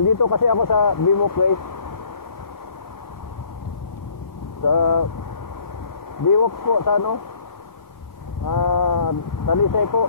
Nandito kasi ako sa Bimo Place. Sa Bimo po sa ano? Taliseco.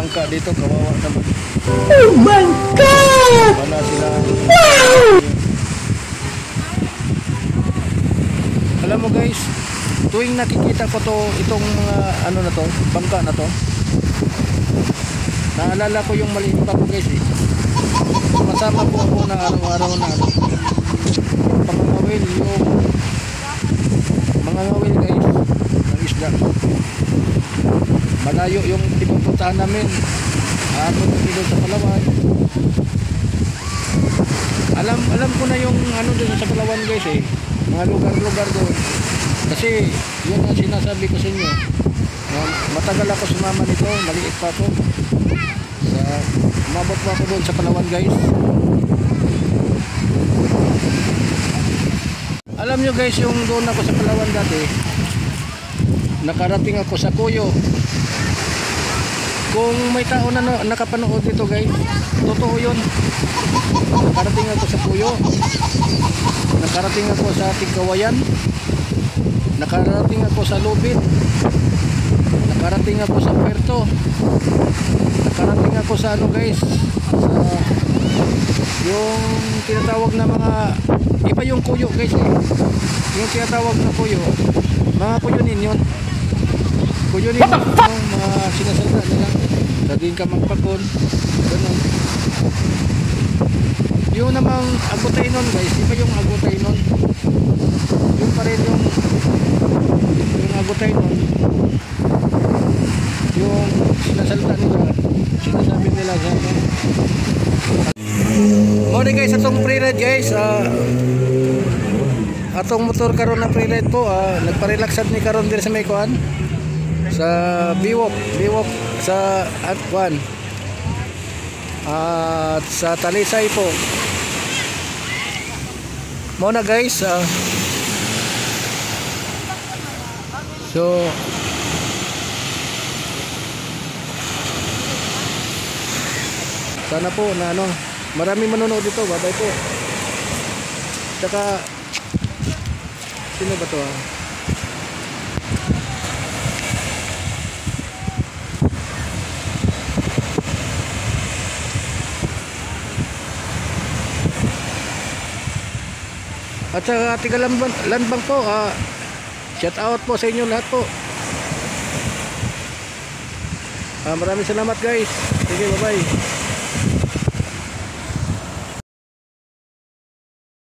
bangka dito, kawawa naman. Oh my God! Wala sila. Alam mo guys, tuwing nakikita ko to, itong mga ano na to, bangka na to, naalala ko yung maliit pa ko guys eh. Masama po ako na araw-araw na pangangawil, yung mangangawil guys ng isda. Malayo yung pinupuntahan namin, aabot kami doon sa Palawan. Alam ko na yung ano doon sa Palawan guys eh, mga lugar-lugar doon. Kasi yun ang sinasabi ko sa inyo, matagal ako sumama nito, maliit pa ako. Umabot pa ako doon sa Palawan guys. Alam nyo guys, yung doon ako sa Palawan dati, nakarating ako sa Cuyo. Kung may tao na nakapanood dito guys, totoo yun. Nakarating ako sa Cuyo, nakarating ako sa Tigkawayan, nakarating ako sa Lubid, nakarating ako sa Puerto, nakarating ako sa ano guys, sa yung tinatawag na mga iba yung Cuyo guys eh. Yung tinatawag na Cuyo, mga Cuyunin yun. Cuyunin yung mga sinasalita nila, laging ka magpakon, ganun. Yung namang agutay nun guys, iba yung agutay nun. Yung pa rin yung agutay nun, yung sinasalita nila, sinasabi nila sa ano. Morning guys, atong pre-ride guys, atong motor karon na pre-ride po, nagpa-relaxad ni karon diri sa may kuan, sa Biwok sa Atwan at sa Talisay po. Muna guys, so sana po na ano, marami manonood dito. Bye-bye po. Tsaka sino ba to At sa Tigalanbang po, shout out po sa inyo lahat po. Maraming salamat guys. Sige, bye bye.